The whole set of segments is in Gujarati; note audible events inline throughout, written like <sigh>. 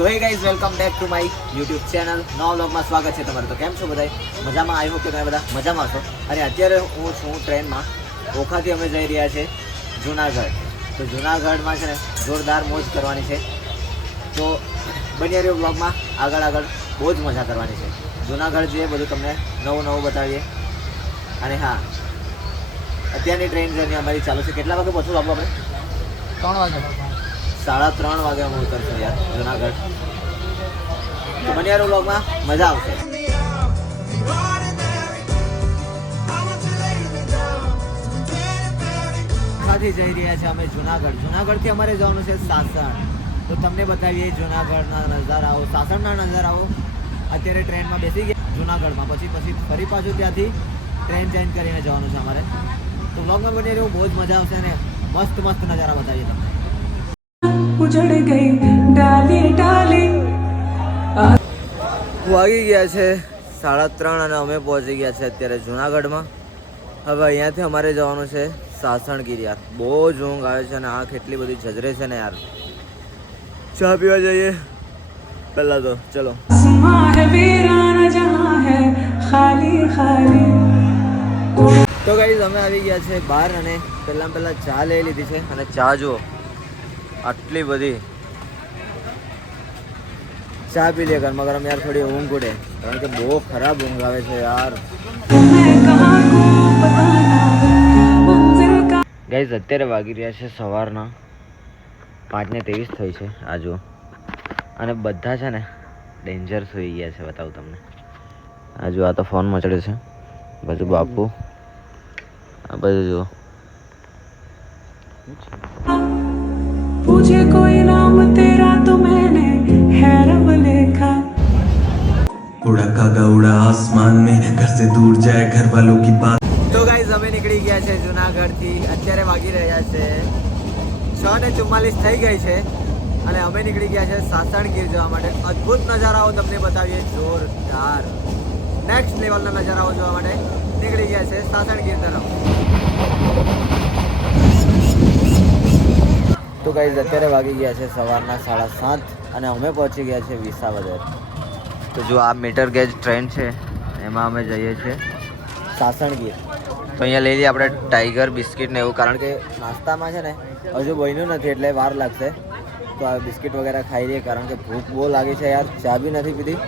તો hey guys welcome back to my YouTube channel નવા વ્લોગમાં સ્વાગત છે તમારું. તો કેમ છો બધાય? મજામાં? આવી હોપ કે તમે બધા મજામાં છો અને અત્યારે હું છું ટ્રેનમાં. ઓખાથી અમે જઈ રહ્યા છે જુનાગઢ. તો જુનાગઢમાં છે ને જોરદાર મોજ કરવાની છે. તો બન્યા રહ્યો વ્લોગમાં આગળ આગળ બહુ જ મજા કરવાની છે. જુનાગઢ જોઈએ, બધું તમને નવું નવું બતાવીએ. અને હા, અત્યારની ટ્રેન જર્ની અમારી ચાલુ છે. કેટલા વાગે પહોંચું બાબુ આપણે? ત્રણ વાગે. સાડા ત્રણ વાગે હું ઉતરશું યાર, જુનાગઢ. તો રહ્યો વ્લોગમાં મજા આવશે. સાથે જઈ રહ્યા છે અમે જુનાગઢ. જુનાગઢથી અમારે જવાનું છે સાસણ. તો તમને બતાવીએ જુનાગઢના નજારાઓ. સાસણના નજારાઓ. અત્યારે ટ્રેનમાં બેસી ગયા જુનાગઢમાં. પછી પછી ફરી પાછું ત્યાંથી ટ્રેન ચેન્જ કરીને જવાનું છે અમારે. તો વ્લોગમાં બની રહ્યું બહુ જ મજા આવશે અને મસ્ત મસ્ત નજારા બતાવીએ તમને. ઉજડ ગઈ ડાલે ડાલે. વાગી ગયા છે સાડા ત્રણ અને અમે પહોંચી ગયા છે અત્યારે જુનાગઢમાં. હવે અહીંયાથી અમારે જવાનું છે સાસણગીર યાર બહુ જ ઊંઘ આવે છે અને આ કેટલી બધી જજરે છે ને યાર. ચા પીવા જઈએ. પહેલાં તો ચલો. તો ગાઈઝ અમે આવી ગયા છે બહાર અને પહેલાં પહેલાં ચા લઈ લીધી છે અને ચા જુઓ. આટલી બધી ચા પી લે ગરમા ગરમ યાર, થોડી ઊંઘ ઉડે. કારણ કે બહુ ખરાબ ઊંઘ આવે છે યાર. ગાઈઝ અત્યારે વાગી રહ્યા છે સવારના પાંચને ત્રેવીસ થઈ છે આજુ. અને બધા છે ને ડેન્જર થઈ ગયા છે, બતાવું તમને. આજુ આ તો ફોન મચડ્યો છે. બધું બાપુ. આ બધું જુઓ. पूछे कोई नाम तेरा तो मैंने है रब लेखा उड़ा कागा उड़ा आसमान में घर से दूर जाए घर वालों की बात તો ગાઈઝ અમે નીકળી ગયા છે જુનાગઢથી અત્યારે વાગી રહ્યા છે છ ને ચુમ્માલીસ થઈ ગઈ છે અને અમે નીકળી ગયા છે સાસણગીર જવા માટે અદ્ભુત નજારાઓ તમને બતાવીએ જોરદાર નેક્સ્ટ લેવલના નજારાઓ જોવા માટે નીકળી ગયા છે સાસણગીર તરફ તો ગાઈઝ અત્યારે વાગી ગયા છે સવારના સાડા સાત અને અમે પહોંચી ગયા છે વિસાવદર. તો જો આ મીટર ગેજ ટ્રેન છે એમાં અમે જઈએ છીએ. સાસણગીર તો અહીંયા લઈ લઈએ આપણે ટાઈગર બિસ્કિટ ને એવું કારણ કે નાસ્તામાં છે ને હજુ બન્યું નથી એટલે વાર લાગશે. તો આ બિસ્કિટ વગેરે ખાઈ લઈએ કારણ કે ભૂખ બહુ લાગી છે યાર. ચા બી નથી પીધી.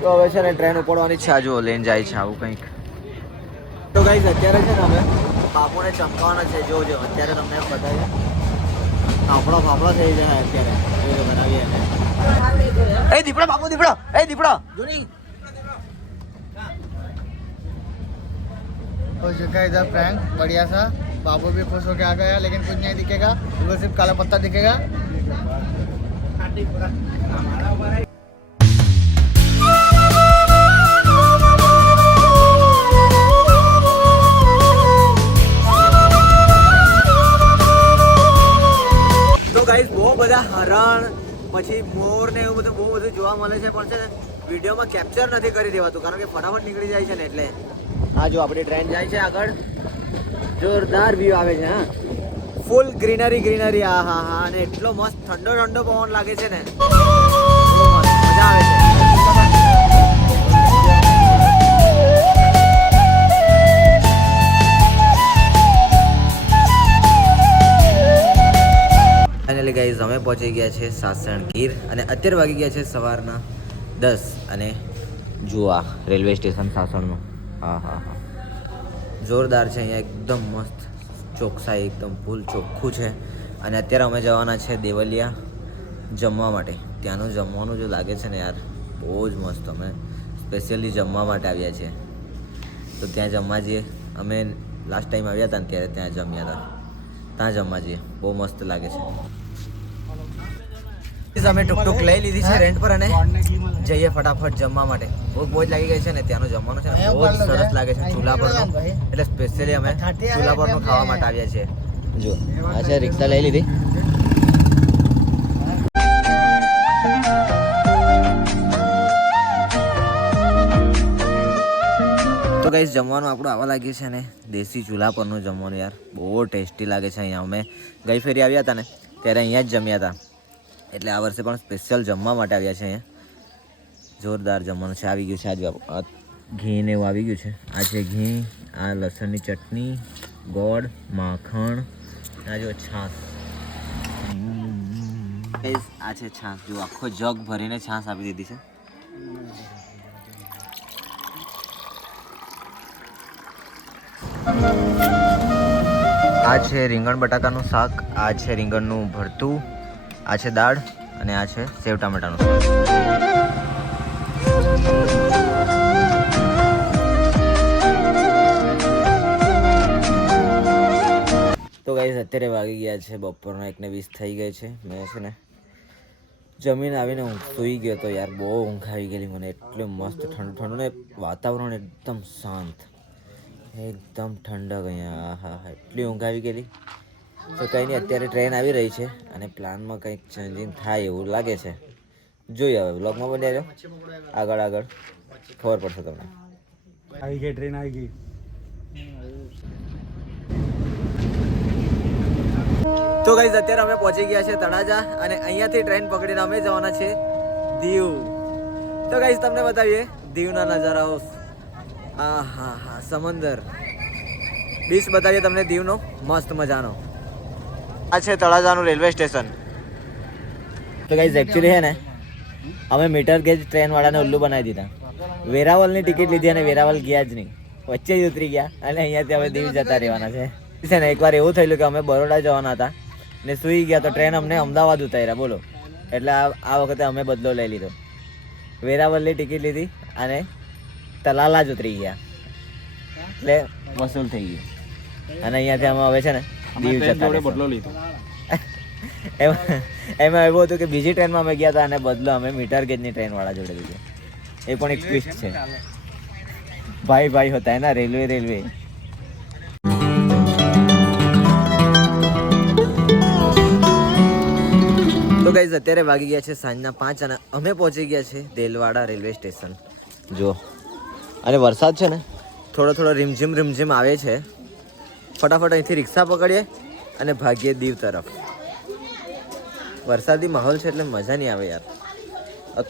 તો હવે છે ને ટ્રેન ઉપડવાની છે. જો લઈને જાય છે આવું કંઈક. તો ગાઈઝ અત્યારે છે ને અમે બાપુને ચમકાવાના છે. જોજો અત્યારે તમને બતાવીએ. ફાફડો ફાફડો થઈ જાય અત્યારે જોજો બનાવીએ એને એ દીપડો બાપુ દીપડો એ દીપડો જો નહીં हो चुका है इधर प्रैंक बढ़िया सा बाबू भी खुश होके आ गया लेकिन कुछ नहीं दिखेगा उधर सिर्फ काला पत्ता दिखेगा પણ છે વિડીયોમાં કેપ્ચર નથી કરી દેવાતું, કારણ કે ફટાફટ નીકળી જાય છે ને એટલે. આ જો આપણી ટ્રેન જાય છે આગળ. જોરદાર વ્યૂ આવે છે, હા. ફૂલ ગ્રીનરી ગ્રીનરી આ, હા હા, અને એટલો મસ્ત ઠંડો ઠંડો પવન લાગે છે ને. મજા આવે છે. ફાઇનલી ગાઈઝ અમે પહોંચી ગયા છે સાસણગીર અને અત્યારે વાગી ગયા છે સવારના દસ અને જુઓ આ રેલવે સ્ટેશન સાસણનું. હા હા હા. જોરદાર છે, અહીંયા એકદમ મસ્ત ચોકસાઈ, એકદમ ફૂલ ચોખ્ખું છે. અને અત્યારે અમે જવાના છે દેવલિયા જમવા માટે. ત્યાંનું જમવાનું જો લાગે છે ને યાર, બહુ જ મસ્ત અમે સ્પેશિયલી જમવા માટે આવ્યા છીએ. તો ત્યાં જમવા જઈએ. અમે લાસ્ટ ટાઈમ આવ્યા હતા ને ત્યારે ત્યાં જમ્યા હતા. ત્યાં જમવા જઈએ. બહુ મસ્ત લાગે છે. અમે ટુકટુક લઈ લીધી છે રેન્ટ પર અને જઈએ ફટાફટ જમવા માટે. બહુ બોજ લાગી ગઈ છે ને ત્યાંનું જમવાનું છે ને બહુ જ સરસ લાગે છે ચૂલા પરનું. એટલે સ્પેશિયલી અમે ચૂલા પરનું ખાવા માટે આવ્યા છીએ. જો આ છે રિક્ષા લઈ લીધી. તો ગાઈસ જમવાનું આપણું આવા લાગ્યું છે ને દેશી ચૂલા પરનું જમવાનું યાર. બહુ ટેસ્ટી લાગે છે અહીંયા અમે ગઈ ફેરી આવ્યા હતા ને ત્યારે અહીંયા જ જમ્યા હતા. એટલે આ વર્ષે પણ સ્પેશિયલ જમવા માટે આવ્યા છે અહીંયા. જોરદાર જમવાનું છે. આવી ગયું છે. આજે ઘી ને એવું આવી ગયું છે. આ છે ઘી, આ લસણની ચટણી, ગોળ, માખણ, આ જો છાશ આ છે છાશ જો આખો જગ ભરીને છાશ આપી દીધી છે. આ છે રીંગણ બટાકાનું શાક. આ છે રીંગણનું ભરતું. આ છે દાળ અને આ છે સેવ ટામેટાનું શાક તો ગાઈઝ અત્યારે વાગી ગયા છે, બપોરના એકને વીસ થઈ ગઈ છે. મેં છે ને જમીન આવીને હું સૂઈ ગયો તો યાર બહુ ઊંઘ આવી ગયેલી મને. એટલું મસ્ત ઠંડુ ઠંડુ ને વાતાવરણ એકદમ શાંત. એકદમ ઠંડક અહીંયા. હા હા એટલી ઊંઘ આવી ગયેલી. તો કંઈ નહીં અત્યારે ટ્રેન આવી રહી છે અને પ્લાનમાં કંઈક ચેન્જિંગ થાય એવું લાગે છે. જોઈએ હવે બ્લોગમાં બની રહ્યો આગળ આગળ. ખબર પડશે તમને. આવી ગઈ ટ્રેન આવી ગઈ. તો ગાઈઝ અત્યારે અમે પહોંચી ગયા છે તળાજા અને અહીંયાથી ટ્રેન પકડીને અમે જવાના છે દીવ. તો ગાઈઝ તમને બતાવીએ દીવના નજારાઓ. આ હા હા સમંદર. બીચ બતાવીએ તમને દીવનો મસ્ત મજાનો. આ છે તળાજાનું રેલવે સ્ટેશન. તો ગાઈઝ એકચ્યુઅલી છે ને, અમે મીટર ગેજ ટ્રેન વાળાને ઉલ્લુ બનાવી દીધા. વેરાવલની ટિકિટ લીધી અને વેરાવલ ગયા જ નહીં. વચ્ચે જ ઉતરી ગયા અને અહીંયાથી હવે દીવ જતા રહેવાના છે. છે ને, એકવાર એવું થયેલું કે અમે બરોડા જવાના હતા ને સૂઈ ગયા તો ટ્રેન અમને અમદાવાદ ઉતાર્યા, બોલો. એટલે આ વખતે અમે બદલો લઈ લીધો. વેરાવલની ટિકિટ લીધી અને તલાલા જ ઉતરી ગયા. એટલે વસૂલ થઈ ગયું. અને અહીંયાથી અમે હવે છે ને દીવ જતા રહીશું. લીધો. <laughs> એમાં એમાં એવું હતું કે બીજી ટ્રેનમાં અમે ગયા હતા અને બદલો અમે મીટર ગેજની ટ્રેન વાળા જોડે લીધો. એ પણ એક ટ્વિસ્ટ છે. ભાઈ ભાઈ હોતા એના રેલવે રેલવે તો ગાઈઝ અત્યારે વાગી ગયા છે સાંજના પાંચ અને અમે પહોંચી ગયા છે દેલવાડા રેલવે સ્ટેશન જુઓ. અને વરસાદ છે ને થોડો થોડો રીમઝીમ રીમઝીમ આવે છે. ફટાફટ અહીંથી રિક્ષા પકડીએ અને ભાગીએ દીવ તરફ. વરસાદી માહોલ છે એટલે મજા નહીં આવે યાર.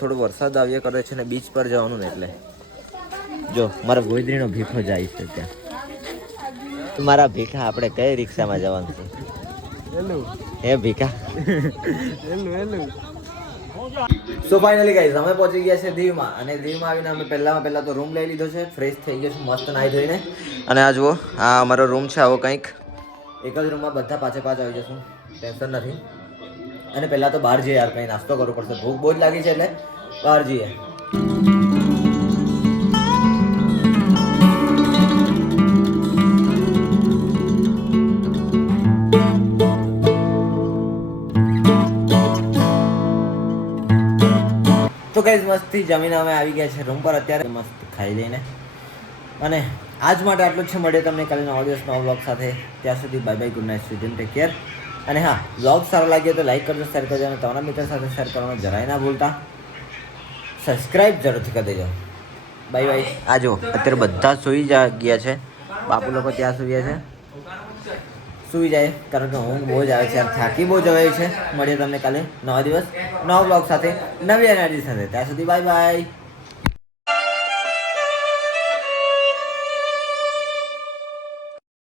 થોડો વરસાદ આવ્યા કરે છે ને બીચ પર જવાનું ને એટલે. જો મારા ગોયદ્રીનો ભીખો જાય છે ત્યાં. મારા ભીખા આપણે કઈ રિક્ષામાં જવાનું છે? હે ભીખા? <laughs> સો ફાઇનલી ગાઈઝ અમે પહોંચી ગયા છે દીવમાં. અને દીવમાં આવીને અમે પહેલામાં પહેલા તો રૂમ લઈ લીધો છે. ફ્રેશ થઈ ગયો છે, મસ્ત નાહી ધોઈને. અને આ જુઓ, આ અમારો રૂમ છે, આવો કંઈક. એક જ રૂમમાં બધા પાછે પાછ આવી જશું. ટેન્શન નથી. અને પહેલાં તો બહાર જઈએ યાર, કંઈ નાસ્તો કરવો પડશે. ભૂખ બહુ જ લાગી છે એટલે બહાર જઈએ. કઈ મસ્તી જમીને અમે આવી ગયા છે રૂમ પર. અત્યારે મસ્ત ખાઈ લઈને. અને આજ માટે આટલું જ છે. મળીએ તમને કાલે દિવસ નવા બ્લોગ સાથે. ત્યાં સુધી bye bye good night Sweden take care અને હા બ્લોગ સારો લાગ્યો તો લાઈક કરજો શેર કરજો અને તમારા મિત્ર સાથે શેર કરવાનું જરાય ના ભૂલતા. સબસ્ક્રાઇબ જરૂરથી કરી દેજો. બાય બાય આ જો અત્યારે બધા સૂઈ ગયા છે. બાપુ લોકો ત્યાં સૂઈ છે. સૂઈ જાય. કારણ કે ઊંઘ બહુ જ આવે છે. થાકી બહુ જવાય છે. મળીએ તમને કાલે નવા દિવસ, નવા બ્લોગ સાથે, નવી એનર્જી સાથે. ત્યાં સુધી બાય બાય